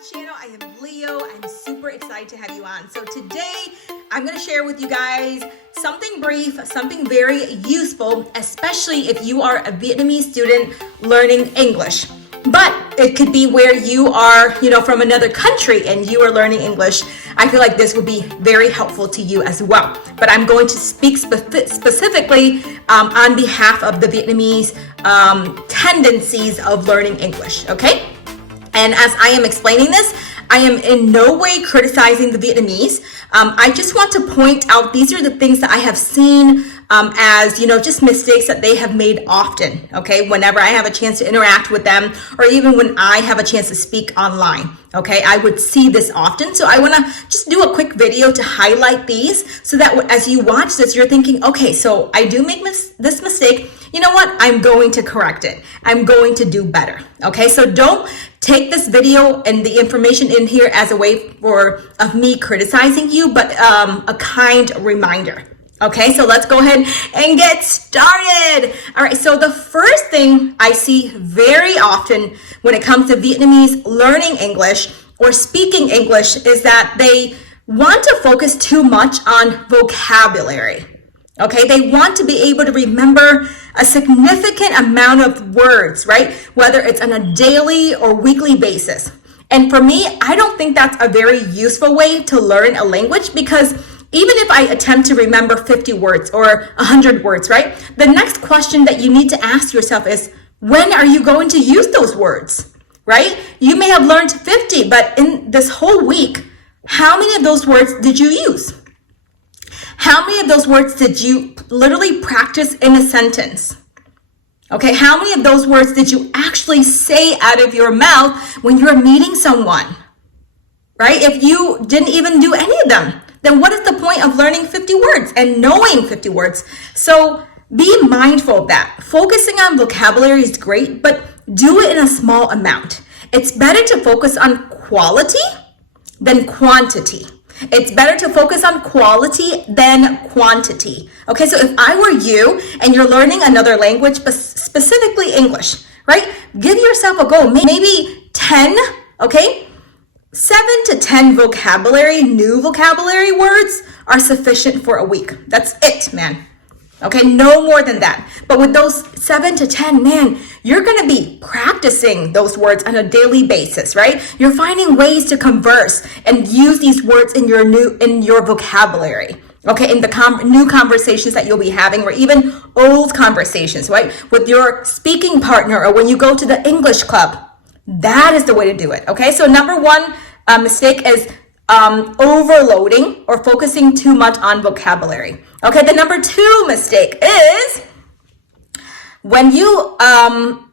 channel. I am Leo. I'm super excited to have you on. So today I'm going to share with you guys something brief, something very useful, especially if you are a Vietnamese student learning English. But it could be where you are, from another country and you are learning English. I feel like this would be very helpful to you as well. But I'm going to speak specifically on behalf of the Vietnamese tendencies of learning English, okay? And as I am explaining this, I am in no way criticizing the Vietnamese. I just want to point out these are the things that I have seen as, just mistakes that they have made often, okay? Whenever I have a chance to interact with them, or even when I have a chance to speak online, okay? I would see this often. So I want to just do a quick video to highlight these so that as you watch this, you're thinking, okay, so I do make this mistake. You know what? I'm going to correct it. I'm going to do better, okay? So don't take this video and the information in here as a way of me criticizing you, but a kind reminder. Okay, so let's go ahead and get started. All right, so the first thing I see very often when it comes to Vietnamese learning English or speaking English is that they want to focus too much on vocabulary. Okay, they want to be able to remember a significant amount of words, right? Whether it's on a daily or weekly basis. And for me, I don't think that's a very useful way to learn a language, because even if I attempt to remember 50 words or 100 words, right? The next question that you need to ask yourself is, when are you going to use those words, right? You may have learned 50, but in this whole week, how many of those words did you use? How many of those words did you literally practice in a sentence? Okay, how many of those words did you actually say out of your mouth when you were meeting someone, right? If you didn't even do any of them, then what is the point of learning 50 words and knowing 50 words? So be mindful of that. Focusing on vocabulary is great, but do it in a small amount. It's better to focus on quality than quantity. It's better to focus on quality than quantity. Okay, so if I were you and you're learning another language, specifically English, right? Give yourself a goal, maybe 10, okay? 7 to 10 new vocabulary words are sufficient for a week. That's it, man. Okay, no more than that. But with those 7 to 10, man, you're going to be practicing those words on a daily basis, right? You're finding ways to converse and use these words in your vocabulary. Okay, in the new conversations that you'll be having, or even old conversations, right? With your speaking partner, or when you go to the English club. That is the way to do it. Okay, so number one mistake is overloading or focusing too much on vocabulary. Okay, the number two mistake is when you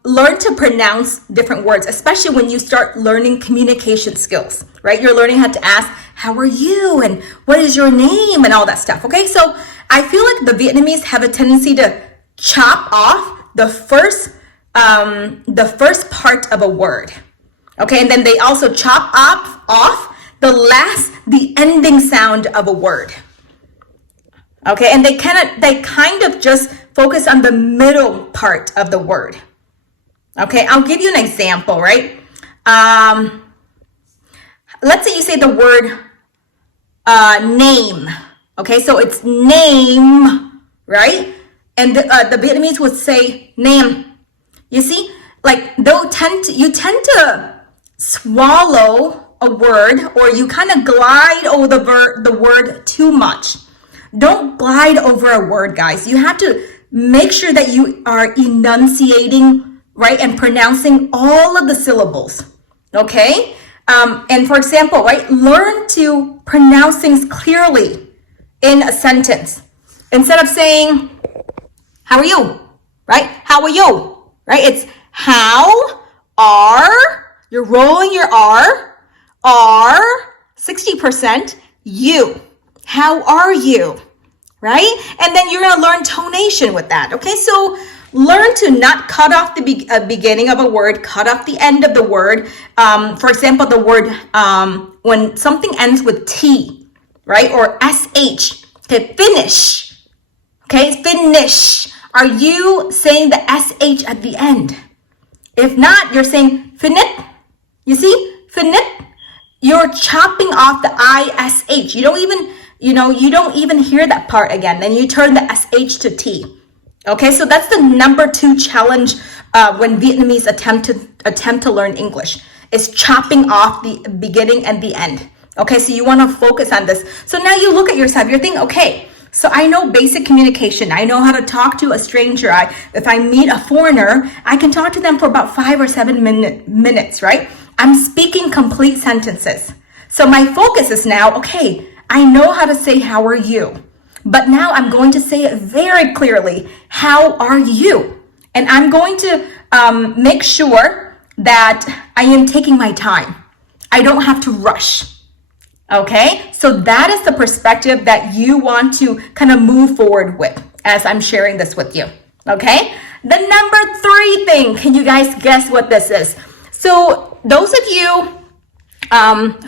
learn to pronounce different words, especially when you start learning communication skills, right? You're learning how to ask, how are you? And what is your name? And all that stuff, okay? So I feel like the Vietnamese have a tendency to chop off the first part of a word, okay? And then they also chop off the ending sound of a word. Okay, and they kind of just focus on the middle part of the word. Okay, I'll give you an example, right? Let's say you say the word name. Okay, so it's name, right? And the Vietnamese would say name. You see, like you tend to swallow a word, or you kind of glide over the word too much. Don't glide over a word, guys. You have to make sure that you are enunciating, right, and pronouncing all of the syllables, okay? And for example, right, learn to pronounce things clearly in a sentence. Instead of saying, how are you, right? How are you, right? It's how are, you're rolling your R, 60%, you. How are you, right? And then you're gonna learn tonation with that, okay? So learn to not cut off the beginning of a word, cut off the end of the word. For example, the word, when something ends with T, right? Or SH, okay, finish, okay, finish. Are you saying the SH at the end? If not, you're saying finit. You see, finit. you're chopping off the ISH. You don't even, you don't even hear that part again. Then you turn the SH to T. Okay, so that's the number 2 challenge when Vietnamese attempt to learn English, is chopping off the beginning and the end. Okay, so you want to focus on this. So now you look at yourself, you're thinking, okay, so I know basic communication. I know how to talk to a stranger. If I meet a foreigner, I can talk to them for about 5 or 7 minutes, right? I'm speaking complete sentences. So my focus is now, okay, I know how to say, how are you? But now I'm going to say it very clearly, how are you? And I'm going to make sure that I am taking my time. I don't have to rush. Okay, so that is the perspective that you want to kind of move forward with as I'm sharing this with you. Okay, the number 3 thing, can you guys guess what this is? So those of you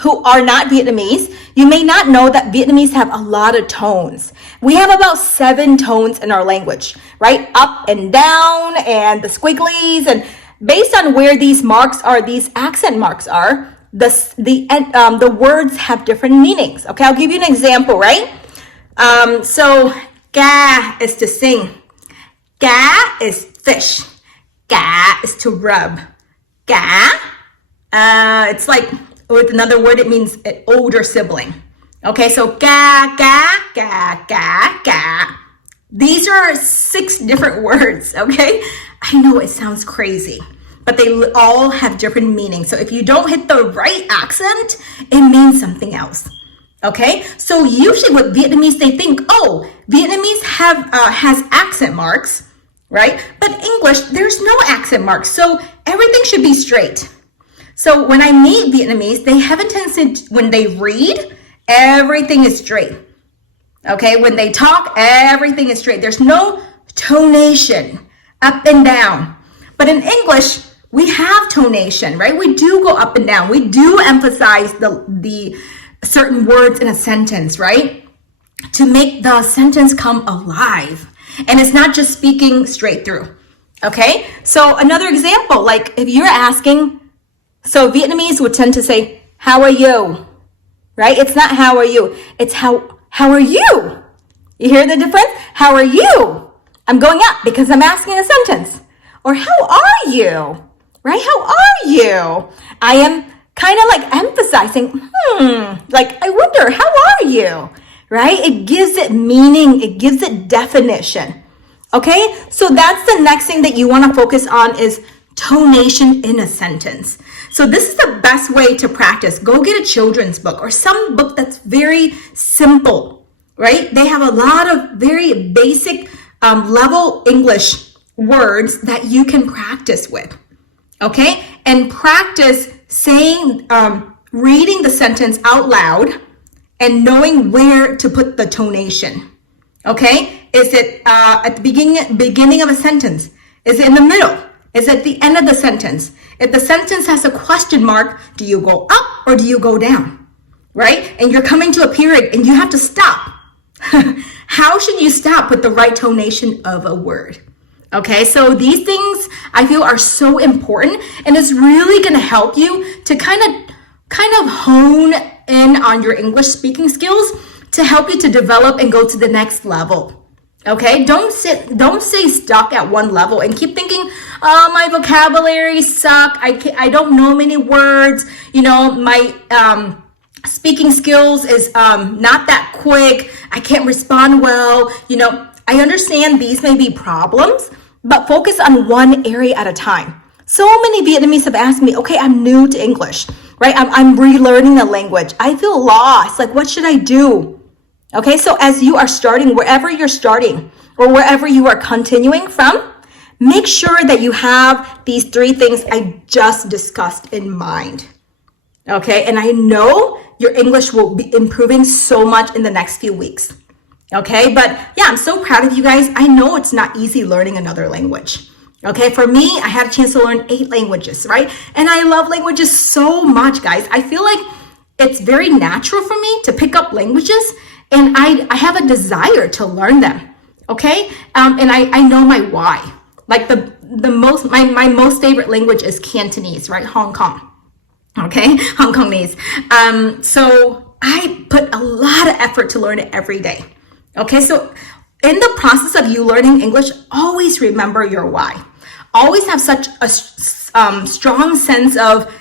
who are not Vietnamese, you may not know that Vietnamese have a lot of tones. We have about 7 tones in our language, right? Up and down and the squigglies, and based on where these marks are, these accent marks are, the words have different meanings. Okay, I'll give you an example, right? So ca is to sing, cá is fish, cá is to rub, cá, it's like, with another word, it means an older sibling. Okay, so cá, cá, cá, cá, cá. These are 6 different words, okay? I know it sounds crazy, but they all have different meanings. So if you don't hit the right accent, it means something else. Okay, so usually with Vietnamese, they think, oh, Vietnamese has accent marks, right? But English, there's no accent marks, so everything should be straight. So when I meet Vietnamese, they have a tendency, when they read, everything is straight. Okay, when they talk, everything is straight. There's no tonation, up and down. But in English, we have tonation, right? We do go up and down. We do emphasize the certain words in a sentence, right? To make the sentence come alive. And it's not just speaking straight through. Okay, so another example, like if you're asking, so Vietnamese would tend to say, how are you? Right? It's not how are you, it's how are you? You hear the difference? How are you? I'm going up because I'm asking a sentence. Or how are you? Right? How are you? I am kind of like emphasizing, like I wonder, how are you? Right? It gives it meaning, it gives it definition. Okay? So that's the next thing that you want to focus on, is tonation in a sentence. So this is the best way to practice. Go get a children's book or some book that's very simple, right? They have a lot of very basic level English words that you can practice with, okay? And practice saying, reading the sentence out loud and knowing where to put the tonation, okay? Is it at the beginning of a sentence? Is it in the middle? Is it at the end of the sentence? If the sentence has a question mark, do you go up or do you go down, right? And you're coming to a period and you have to stop. How should you stop with the right tonation of a word? Okay, so these things I feel are so important, and it's really going to help you to kind of hone in on your English speaking skills to help you to develop and go to the next level. Okay, don't stay stuck at one level and keep thinking, oh, my vocabulary suck. I don't know many words. You know, my speaking skills is not that quick. I can't respond well. You know, I understand these may be problems, but focus on one area at a time. So many Vietnamese have asked me, okay, I'm new to English, right? I'm relearning the language. I feel lost. Like, what should I do? Okay, so as you are starting, wherever you're starting or wherever you are continuing from, make sure that you have these 3 things I just discussed in mind. Okay, and I know your English will be improving so much in the next few weeks. Okay, but yeah, I'm so proud of you guys. I know it's not easy learning another language. Okay, for me, I had a chance to learn 8 languages, right? And I love languages so much, guys. I feel like it's very natural for me to pick up languages, and I have a desire to learn them, okay? And I know my why. Like my most favorite language is Cantonese, right? Hong Kong. Okay, Hong Kongese. So I put a lot of effort to learn it every day. Okay, so in the process of you learning English, always remember your why. Always have such a strong sense of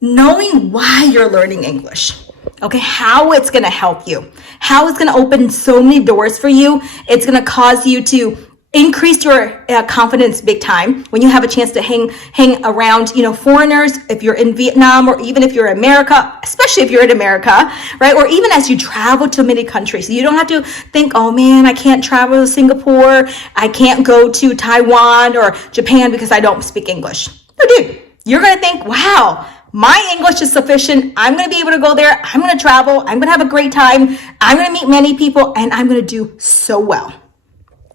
knowing why you're learning English. Okay, how it's gonna help you, how it's gonna open so many doors for you. It's gonna cause you to increase your confidence big time when you have a chance to hang around, foreigners. If you're in Vietnam, or even if you're in America, especially if you're in America, right? Or even as you travel to many countries, you don't have to think, oh man, I can't travel to Singapore, I can't go to Taiwan or Japan because I don't speak English. No, dude, you're gonna think, wow, my English is sufficient. I'm going to be able to go there. I'm going to travel. I'm going to have a great time. I'm going to meet many people, and I'm going to do so well.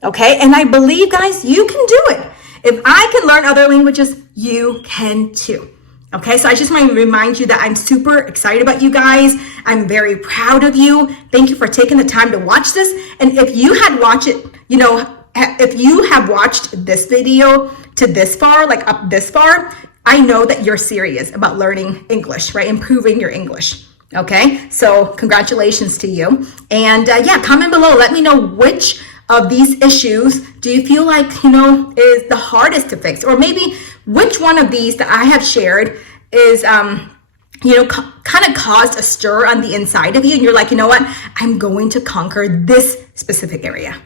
Okay? And I believe, guys, you can do it. If I can learn other languages, you can too. Okay? So I just want to remind you that I'm super excited about you guys. I'm very proud of you. Thank you for taking the time to watch this. And if you had watched it, if you have watched this video to this far, like up this far, I know that you're serious about learning English, right? Improving your English. Okay, so congratulations to you. And yeah, comment below. Let me know which of these issues do you feel like, is the hardest to fix? Or maybe which one of these that I have shared is, kind of caused a stir on the inside of you. And you're like, you know what? I'm going to conquer this specific area.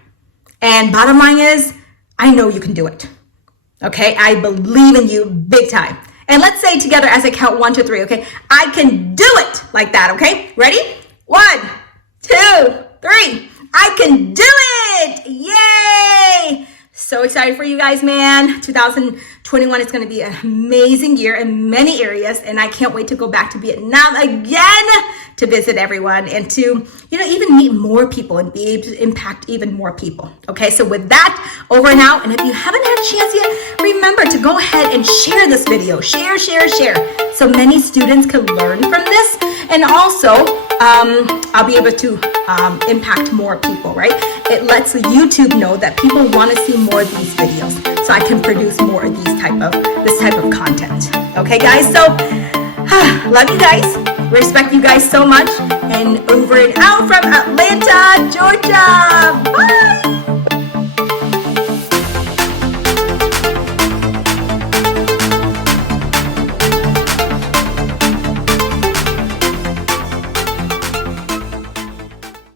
And bottom line is, I know you can do it. Okay, I believe in you big time. And let's say together as I count 1, 2, 3, okay? I can do it like that, okay? Ready? 1, 2, 3. I can do it! Yay! So excited for you guys, man. 2021 is going to be an amazing year in many areas, and I can't wait to go back to Vietnam again to visit everyone and to, even meet more people and be able to impact even more people. Okay, so with that, over and out. And if you haven't had a chance yet, remember to go ahead and share this video. Share, so many students can learn from this. And also, I'll be able to impact more people, right? It lets YouTube know that people want to see more of these videos, so I can produce more of this type of content. Okay, guys. So love you guys. Respect you guys so much. And over and out from Atlanta, Georgia.